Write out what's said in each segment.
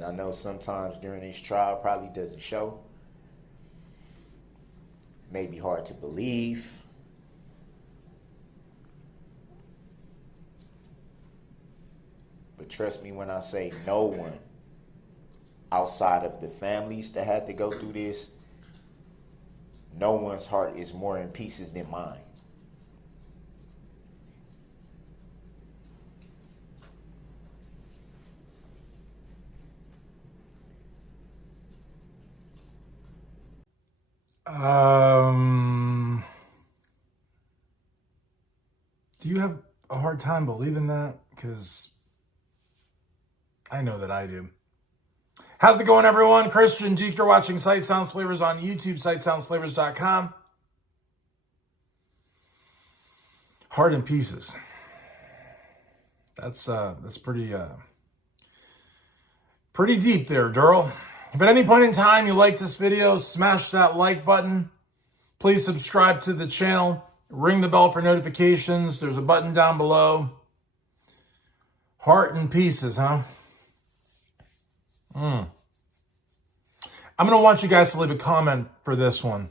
And I know sometimes during this trial probably doesn't show. Maybe hard to believe. But trust me when I say no one outside of the families that had to go through this, no one's heart is more in pieces than mine. Do you have a hard time believing that? Because I know that I do. How's it going, everyone? Christian Geek, you're watching Sight Sounds Flavors on YouTube, sightsoundsflavors.com. Heart in pieces. That's pretty deep there, Darrell. If at any point in time you like this video, smash that like button. Please subscribe to the channel. Ring the bell for notifications. There's a button down below. Heart in pieces, huh? I'm going to want you guys to leave a comment for this one.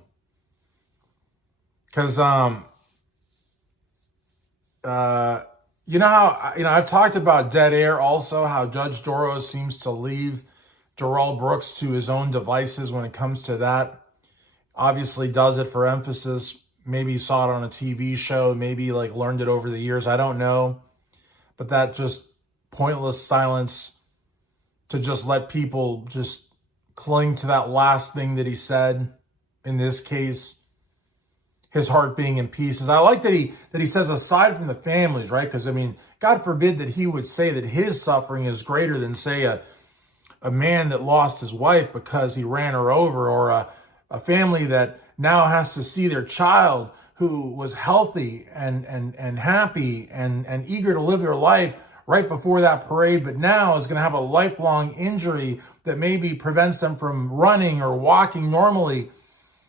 Because, you know how, I've talked about dead air also, how Judge Darrell seems to leave Darrell Brooks to his own devices when it comes to that. Obviously does it for emphasis. Maybe he saw it on a TV show. Maybe like learned it over the years. I don't know. But that just pointless silence to just let people just cling to that last thing that he said. In this case, his heart being in pieces. I like that he says aside from the families, right? Because I mean, God forbid that he would say that his suffering is greater than, say, a man that lost his wife because he ran her over, or a family that now has to see their child who was healthy and happy and eager to live their life right before that parade, but now is going to have a lifelong injury that maybe prevents them from running or walking normally.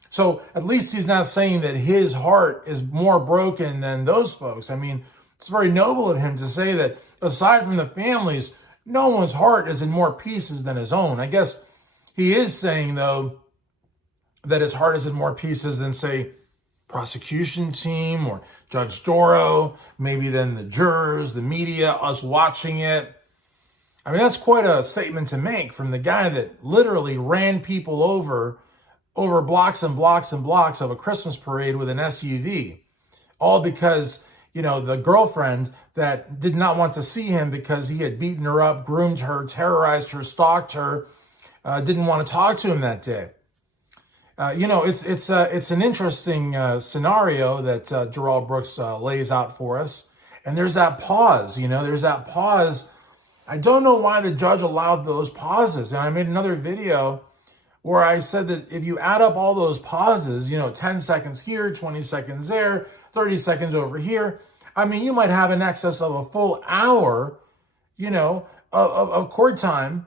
So at least he's not saying that his heart is more broken than those folks. I mean, it's very noble of him to say that aside from the families, no one's heart is in more pieces than his own. I guess he is saying, though, that his heart is in more pieces than, say, prosecution team or Judge Darrell, maybe than the jurors, the media, us watching it. I mean, that's quite a statement to make from the guy that literally ran people over blocks and blocks and blocks of a Christmas parade with an SUV, all because, the girlfriend that did not want to see him because he had beaten her up, groomed her, terrorized her, stalked her, didn't want to talk to him that day. It's an interesting scenario that Darrell Brooks lays out for us. And there's that pause, there's that pause. I don't know why the judge allowed those pauses. And I made another video where I said that if you add up all those pauses, 10 seconds here, 20 seconds there, 30 seconds over here, I mean, you might have in excess of a full hour, of court time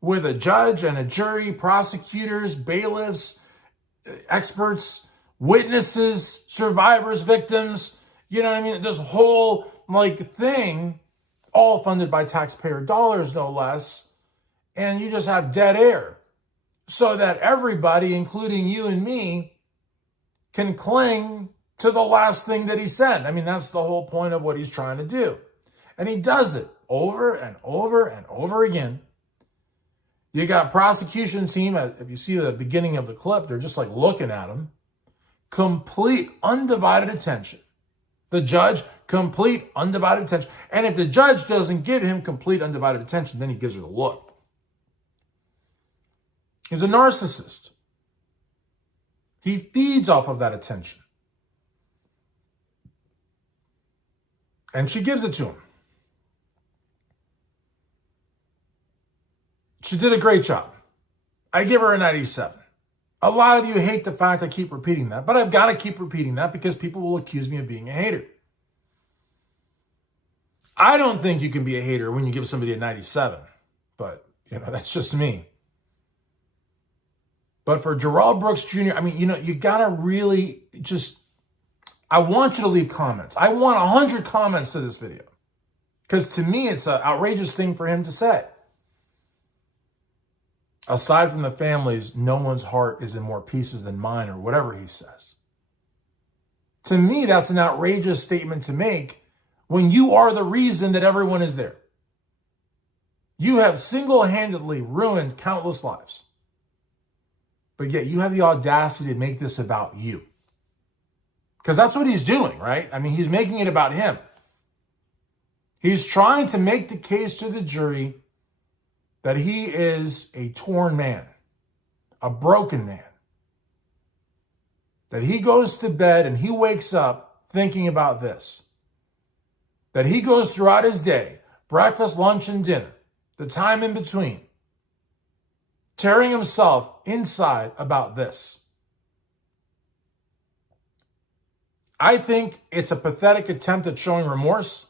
with a judge and a jury, prosecutors, bailiffs, experts, witnesses, survivors, victims, this whole thing, all funded by taxpayer dollars, no less. And you just have dead air so that everybody, including you and me, can cling to the last thing that he said. I mean, that's the whole point of what he's trying to do. And he does it over and over and over again. You got prosecution team, if you see the beginning of the clip, they're just looking at him. Complete undivided attention. The judge, complete undivided attention. And if the judge doesn't give him complete undivided attention, then he gives her the look. He's a narcissist. He feeds off of that attention. And she gives it to him. She did a great job. I give her a 97. A lot of you hate the fact I keep repeating that, but I've got to keep repeating that because people will accuse me of being a hater. I don't think you can be a hater when you give somebody a 97, but, that's just me. But for Darrell Brooks Jr., I mean, you got to really just, I want you to leave comments. I want 100 comments to this video because to me, it's an outrageous thing for him to say. aside from the families, no one's heart is in more pieces than mine, or whatever he says. To me, that's an outrageous statement to make when you are the reason that everyone is there. You have single-handedly ruined countless lives. But yet you have the audacity to make this about you. Because that's what he's doing, right? I mean, he's making it about him. He's trying to make the case to the jury that he is a torn man, a broken man. That he goes to bed and he wakes up thinking about this. That he goes throughout his day, breakfast, lunch, and dinner, the time in between, tearing himself inside about this. I think it's a pathetic attempt at showing remorse.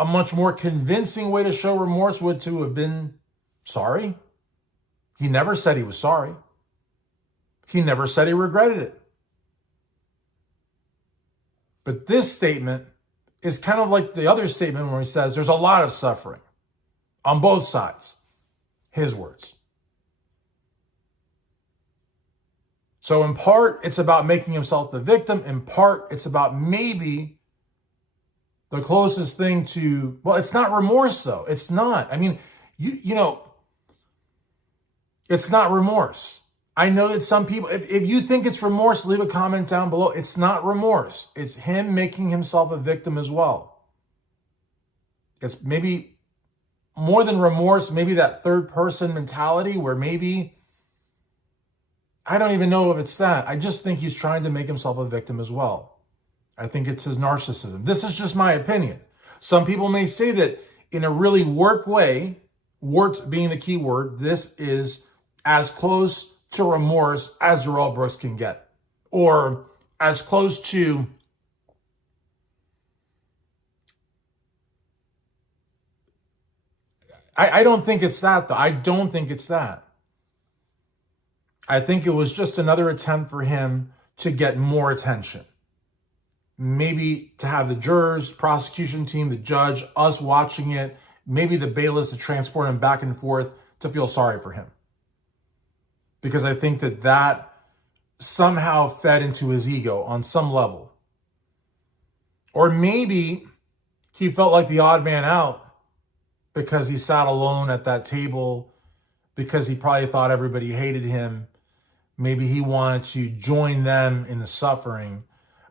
A much more convincing way to show remorse would to have been sorry. He never said he was sorry. He never said he regretted it. But this statement is kind of like the other statement where he says there's a lot of suffering on both sides. His words. So in part, it's about making himself the victim. In part, it's about maybe the closest thing to, well, it's not remorse though. It's not. I mean, you know, it's not remorse. I know that some people, if you think it's remorse, leave a comment down below. It's not remorse. It's him making himself a victim as well. It's maybe more than remorse, maybe that third person mentality where maybe, I don't even know if it's that. I just think he's trying to make himself a victim as well. I think it's his narcissism. This is just my opinion. Some people may say that in a really warped way, warped being the key word, this is as close to remorse as Darrell Brooks can get. Or as close to I don't think it's that, though. I don't think it's that. I think it was just another attempt for him to get more attention. Maybe to have the jurors, prosecution team, the judge, us watching it, maybe the bailiffs to transport him back and forth to feel sorry for him. Because I think that somehow fed into his ego on some level. Or maybe he felt like the odd man out because he sat alone at that table, because he probably thought everybody hated him. Maybe he wanted to join them in the suffering.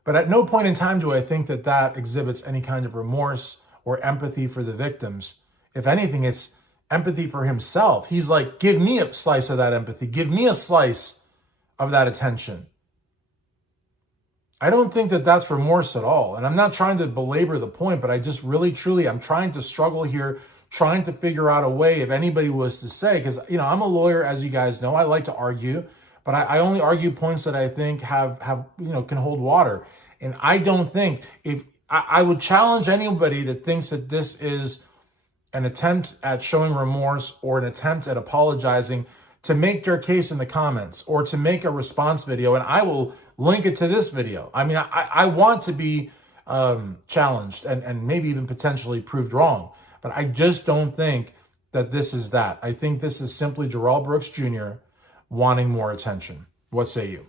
But at no point in time do I think that exhibits any kind of remorse or empathy for the victims. If anything, it's empathy for himself. He's like, give me a slice of that empathy. Give me a slice of that attention. I don't think that's remorse at all. And I'm not trying to belabor the point, but I just really, truly, I'm trying to struggle here, trying to figure out a way, if anybody was to say, because, you know, I'm a lawyer, as you guys know, I like to argue, but I only argue points that I think have can hold water. And I don't think, if I would challenge anybody that thinks that this is an attempt at showing remorse or an attempt at apologizing, to make their case in the comments or to make a response video, and I will link it to this video. I mean, I want to be challenged and maybe even potentially proved wrong, but I just don't think that this is that. I think this is simply Darrell Brooks Jr. wanting more attention. What say you?